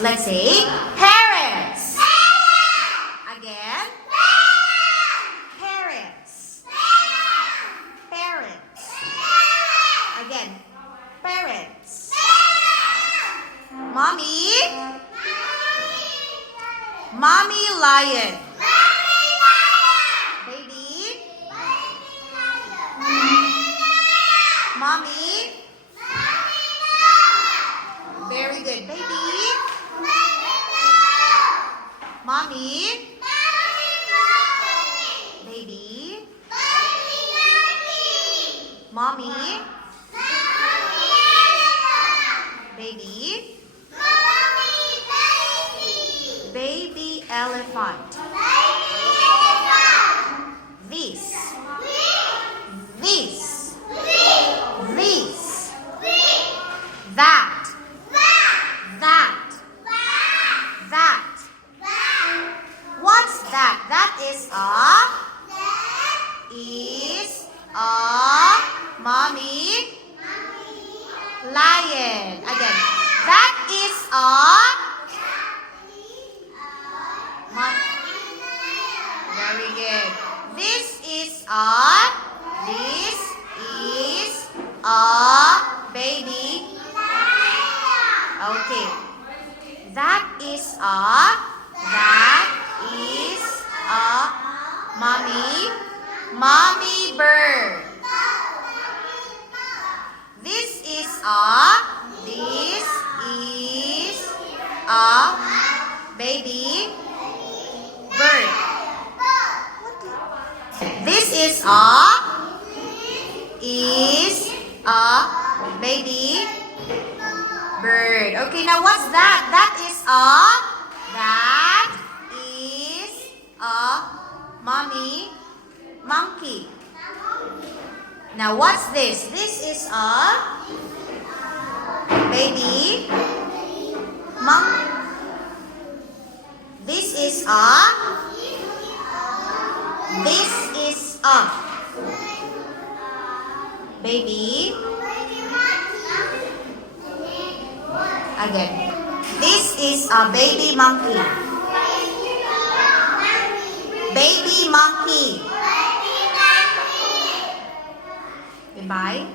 Let's say parents. Again. Parents. Parents. Again. Parents. Mommy. Mommy lion. Baby. Mommy. Very good. Baby. Mommy. Baby. Mommy. Baby. Baby elephant. This. This. This. That. That. That. What's that? That is a mommy lion. Again. That is very good. This is a baby. Okay. That is a mommy bird. This is a baby bird. This is a baby bird. Okay, now what's that? That is a mommy monkey. Now what's this? This is a baby monkey. This is a baby. Again. This is a baby monkey. Baby monkey. Goodbye.